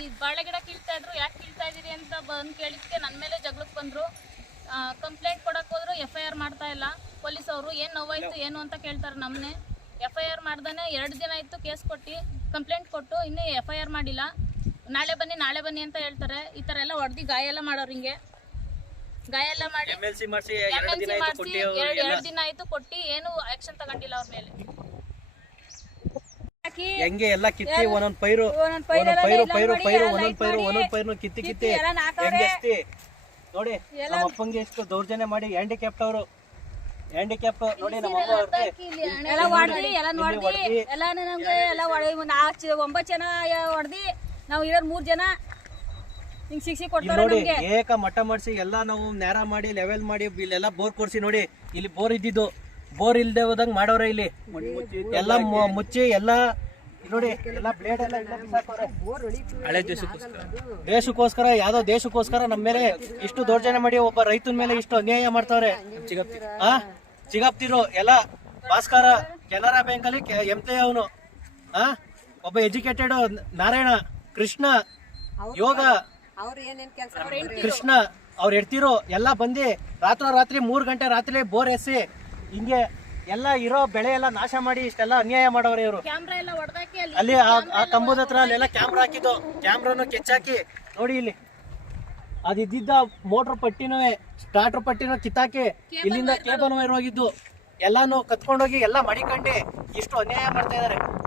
ಈ ಬಾಳೆ ಗಿಡ ಕೀಳ್ತಾ ಇದ್ರು ಯಾಕೆ ಕೀಳ್ತಾ ಇದ್ದೀರಿ ಅಂತ ಬಂದು ಕೇಳಿದ್ಕೆ ನನ್ನ ಮೇಲೆ ಜಗಳಕ್ಕೆ ಬಂದರು. ಕಂಪ್ಲೇಂಟ್ ಕೊಡಕ್ಕೆ ಹೋದ್ರು ಎಫ್ ಐ ಆರ್ ಮಾಡ್ತಾ ಇಲ್ಲ. ಪೊಲೀಸ್ ಅವರು ಏನು ನೋವಾಯ್ತು ಏನು ಅಂತ ಕೇಳ್ತಾರೆ ನಮ್ಮನ್ನೇ ಎಫ್ ಐ ಆರ್ ಮಾಡ್ದಾನೆ ಎರಡು ದಿನ ಆಯಿತು ಕೇಸ್ ಕೊಟ್ಟು ಕಂಪ್ಲೇಂಟ್ ಕೊಟ್ಟು ಇನ್ನೂ ಎಫ್ ಐ ಆರ್ ಮಾಡಿಲ್ಲ. ನಾಳೆ ಬನ್ನಿ ನಾಳೆ ಬನ್ನಿ ಅಂತ ಹೇಳ್ತಾರೆ. ಈ ಥರ ಎಲ್ಲ ಹೊಡೆದು ಗಾಯ ಎಲ್ಲ ಮಾಡೋರು ಹಿಂಗೆ. ಗಾಯ ಎಲ್ಲ ಮಾಡಿ ಎಂ ಎಲ್ ಸಿ ಮಾಡಿಸಿ ಎರಡು ದಿನ ಆಯ್ತು ಕೊಟ್ಟಿ ಎರಡು ಎರಡು ದಿನ ಆಯಿತು ಕೊಟ್ಟು ಏನು ಆ್ಯಕ್ಷನ್ ತಗೊಂಡಿಲ್ಲ ಅವ್ರ ಮೇಲೆ. ಹೆಂಗೆ ಎಲ್ಲ ಕಿತ್ತಿ ಒಂದೊಂದ್ ಪೈರು ಒಂದೊಂದ್ ಪೈರು ಪೈರು ಪೈರು ಒಂದೊಂದ್ ಪೈರು ಒಂದೊಂದ್ ಪೈರು ಕಿತ್ತಿ ಕಿತ್ತಿ. ಹೆಂಗೆ ಎಸ್ತಿ ನೋಡಿ ನಮ್ಮ ಅಪ್ಪಂಗೆ ಎಷ್ಟು ದೌರ್ಜನ್ಯ ಮಾಡಿ ಹ್ಯಾಂಡಿಕ್ಯಾಪ್ಟ್ ಅವರು. ಹ್ಯಾಂಡಿಕ್ಯಾಪ್ ನೋಡಿ ನಮ್ಮ ಎಲ್ಲ ಹೊಡ್ದಿ ಎಲ್ಲ ನೋಡ್ದಿ. ಎಲ್ಲ ನಮ್ಗೆ ಎಲ್ಲ ನಾಲ್ಕು ಒಂಬತ್ತು ಜನ ಹೊಡೆದಿ ನಾವು ಇರೋರು ಮೂರ್ ಜನ. ಹಿಂಗ್ ಶಿಕ್ಷೆ ಕೊಡ್ತಾರೆ ನೋಡಿ ಏಕ ಮಟ್ಟ ಮಾಡಿಸಿ ಎಲ್ಲ ನಾವು ನೇರ ಮಾಡಿ ಲೆವೆಲ್ ಮಾಡಿ ಇಲ್ಲೆಲ್ಲ ಬೋರ್ ಕೊಡ್ಸಿ ನೋಡಿ. ಇಲ್ಲಿ ಬೋರ್ ಇದ್ದಿದ್ದು. ಬೋರ್ ಇಲ್ದೆ ಹೋದಂಗ್ ಮಾಡವ್ರೆ ಇಲ್ಲಿ. ಎಲ್ಲ ಮುಚ್ಚಿ ಎಲ್ಲ ನೋಡಿ ಎಲ್ಲ ಬ್ಲೇಡ್ ಎಲ್ಲ ಬಿಸಾಕವ್ರೆ. ದೇಶಕ್ಕೋಸ್ಕರ. ಯಾವ್ದೋ ದೇಶಕ್ಕೋಸ್ಕರ ನಮ್ಮ ಮೇಲೆ ಇಷ್ಟು ದೌರ್ಜನ್ಯ ಮಾಡಿ ಒಬ್ಬ ರೈತನ ಮೇಲೆ ಇಷ್ಟು ಅನ್ಯಾಯ ಮಾಡ್ತಾವ್ರೆ. ಆ? ಚಿಗಾಪ್ತಿರು ಎಲ್ಲ ಭಾಸ್ಕರ ಕೆನರಾ ಬ್ಯಾಂಕ್ ಅಲ್ಲಿ ಎಂ ಟಿ ಅವನು. ಆ? ಒಬ್ಬ ಎಜುಕೇಟೆಡ್ ನಾರಾಯಣ ಕೃಷ್ಣ ಯೋಗ ಕೃಷ್ಣ ಅವ್ರು ಎಡ್ತಿರೋ ಎಲ್ಲ ಬಂದು ರಾತ್ರಿ ಮೂರು ಗಂಟೆ ರಾತ್ರಿ ಬೋರ್ ಎಸಿ ಹಿಂಗೆ ಎಲ್ಲ ಇರೋ ಬೆಳೆ ಎಲ್ಲ ನಾಶ ಮಾಡಿ ಇಷ್ಟೆಲ್ಲ ಅನ್ಯಾಯ ಮಾಡೋರು ಇವರು. ಕ್ಯಾಮ್ರಾ ಎಲ್ಲ ಹೊಡೆದಾಕಿ ಅಲ್ಲಿ ಅಲ್ಲಿ ಆ- ಆ ಕಂಬದ ಹತ್ರ ಅಲ್ಲೆಲ್ಲ ಕ್ಯಾಮ್ರಾ ಹಾಕಿದ್ದು. ಕ್ಯಾಮ್ರಾನು ಕೆಚ್ಚಾಕಿ ನೋಡಿ ಇಲ್ಲಿ. ಅದಿದ್ದ ಮೋಟ್ರ್ ಪಟ್ಟಿನೂ ಸ್ಟಾರ್ಟರ್ ಪಟ್ಟಿನೂ ಕಿತ್ತಾಕಿ ಇಲ್ಲಿಂದ ಕೇಬಲ್ ವೈರ್ ಹೋಗಿದ್ದು. ಎಲ್ಲಾನು ಕತ್ಕೊಂಡೋಗಿ ಎಲ್ಲ ಮಡಿಕಂಡಿ ಇಷ್ಟು ಅನ್ಯಾಯ ಮಾಡ್ತಾ ಇದಾರೆ.